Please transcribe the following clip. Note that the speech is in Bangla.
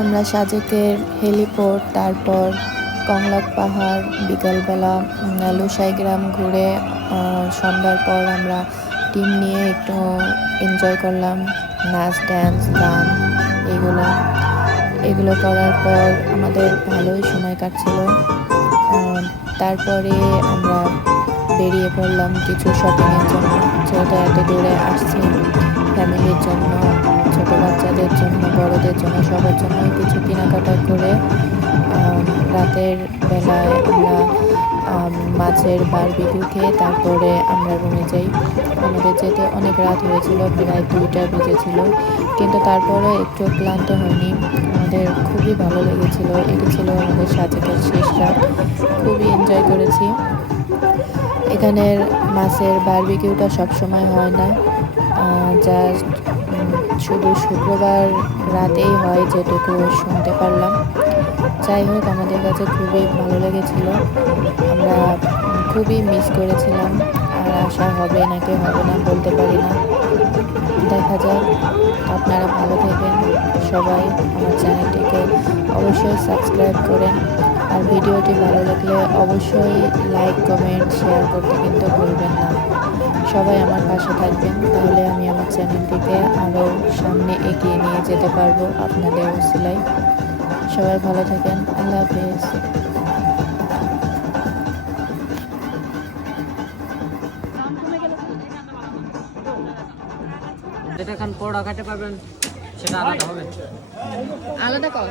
আমরা সাজেকের হেলিপোর্ট, তারপর কংলাক পাহাড়, বিকালবেলা লুসাই গ্রাম ঘুরে সন্ধ্যার পর আমরা টিম নিয়ে একটু এনজয় করলাম, নাচ, ড্যান্স, গান, এগুলো এগুলো করার পর আমাদের ভালোই সময় কাটছিল। তারপরে আমরা বেরিয়ে পড়লাম কিছু শপিংয়ের জন্য, যেহেতু এত দূরে আসছি, ফ্যামিলির জন্য, ছোট বাচ্চাদের জন্য, বড়দের জন্য, সবার জন্যই কিছু কেনাকাটা করে রাতের বেলায় আমরা মাছের বারবিকিউ খেয়ে তারপরে আমরা রুমে যাই। আমাদের যেতে অনেক রাত হয়েছিল, প্রায় 2টা বেজেছিল, কিন্তু তারপরে একটু ক্লান্ত হয়নি। আমাদের খুবই ভালো লেগেছিল। এটি ছিল আমাদের সাজেকের শেষ রাত। খুবই এনজয় করেছি। এখানের মাছের বারবিকিউটা সবসময় হয় না, জাস্ট শুধু শুক্রবার রাতেই হয়, যেটুকু শুনতে পারলাম। যাই হোক, আমাদের কাছে খুবই ভালো লেগেছিল। আমরা খুবই মিস করেছিলাম। আর আশা হবে নাকি হবে না বলতে পারি না, দেখা যাক। আপনারা ভালো থাকবেন সবাই। আমার চ্যানেলটিকে অবশ্যই সাবস্ক্রাইব করেন, আর ভিডিওটি ভালো লাগলে অবশ্যই লাইক, কমেন্ট, শেয়ার করতে কিন্তু ভুলবেন না। সবাই আমার পাশে থাকবেন, তাহলে আমি আমার চ্যানেলটিকে আরও সামনে এগিয়ে নিয়ে যেতে পারবো আপনাদের উসিলায়। সবাই ভালো থাকেন। আল্লাহ হাফেজ। যেটা খান পরোটা খাইতে পারবেন সেটা আলাদা হবে। আলাদা কর।